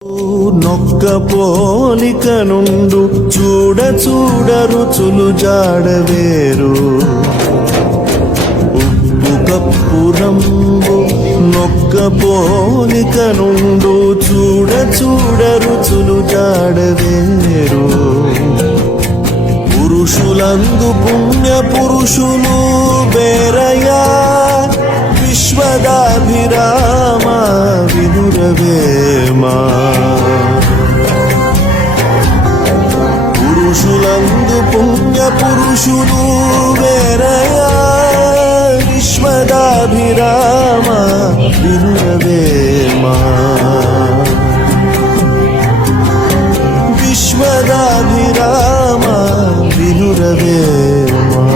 నొక్క పోలిక నుండు చూడ చూడ రుచులు జాడవేరు ఉప్పు కప్పురంబు నొక్క పోలిక నుండు చూడ చూడ రుచులు జాడవేరు పురుషులందు పుణ్య పురుషులు బేరయా విశ్వదాభిరామ వినురవేమా పురుషులందు పుణ్య పురుషులు వేరయా విశ్వదాభిరామ వినురవేమా విశ్వదాభిరామ వినురవేమా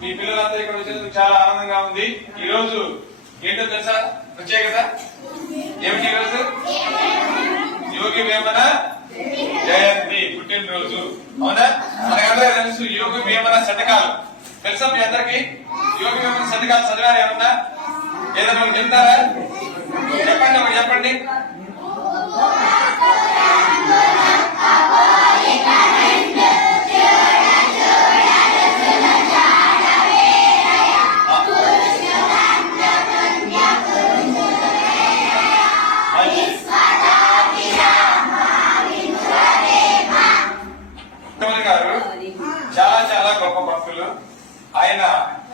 మీ పిల్లలందరూ ఇక్కడ వచ్చేందుకు చాలా ఆనందంగా ఉంది. ఈ రోజు ఏంటో తెలుసా ప్రత్యేకత ఏమిటి? ఈ రోజు యోగి వేమన జయంతి పుట్టినరోజు. అవునా? మనకందరూ తెలుసు యోగి వేమన శతకాలు తెలుసా మీ అందరికి? యోగి వేమన శతకాలు చదివారు ఏమన్నా? ఏదైనా చెప్తారా? చెప్పండి, ఒకటి చెప్పండి. గారు చాలా చాలా గొప్ప భక్తులు. ఆయన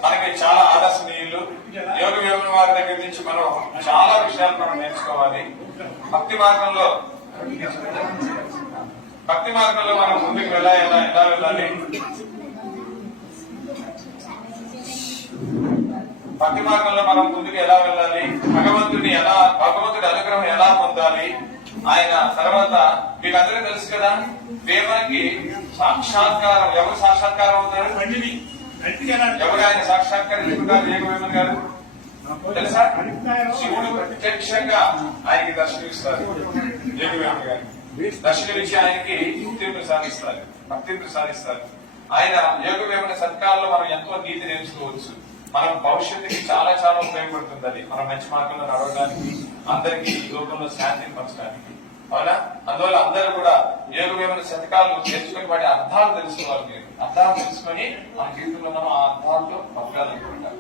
మనకి చాలా ఆదర్శనీయులు. యోగ వేమన వారి దగ్గర నుంచి మనం చాలా విషయాలు మనం నేర్చుకోవాలి. భక్తి మార్గంలో మనం ముందుకు ఎలా వెళ్ళాలి, భక్తి మార్గంలో మనం ముందుకు ఎలా వెళ్ళాలి, భగవంతుడి అనుగ్రహం ఎలా పొందాలి. ఆయన తర్వాత మీకు అందరూ తెలుసు కదా, వేమనకి సాక్షాత్కారం ఎవరు సాక్షాత్కారం అవుతారు? ఎవరు ఆయన సాక్షాత్కరించుకుంటారు? వేమన గారు తెలుసా? శివుడు ప్రత్యక్షంగా ఆయనకి దర్శనమిస్తారు. వేమన గారు దర్శనమిచ్చి ఆయనకి భక్తిని ప్రసాదిస్తారు. ఆయన యోగ వేమన సత్కాలంలో మనం ఎంతో నీతి నేర్చుకోవచ్చు. మనం భవిష్యత్తుకి చాలా చాలా ఉపయోగపడుతుంది. అది మనం మంచి మార్గంలో నడవడానికి, అందరికీ ఈ లోకంలో శాంతిని పంచడానికి. అవునా? అందువల్ల అందరూ కూడా యోగ వేమన శతకాలను నేర్చుకుని వాటి అర్థాలు తెలుసుకోవాలి. మీరు అర్థాలు తెలుసుకొని మన జీవితంలో మనం ఆ అర్థాలతో బతకాలనుకుంటాం.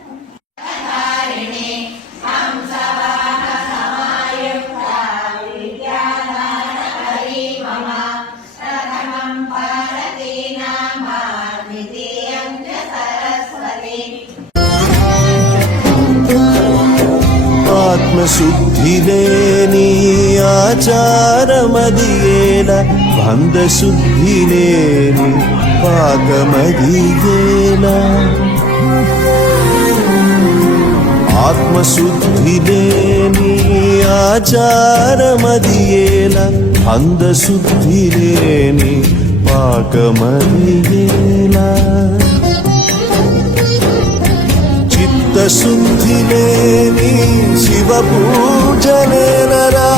ఆత్మశుద్ధి లేని ఆచారమదియేల బంధశుద్ధి లేని పాకమదియేల ఆత్మశుద్ధి లేని ఆచారమదియేల బంధశుద్ధి లేని పాకమదియేల చిత్తశుద్ధి లేని శివ పూజలేనరా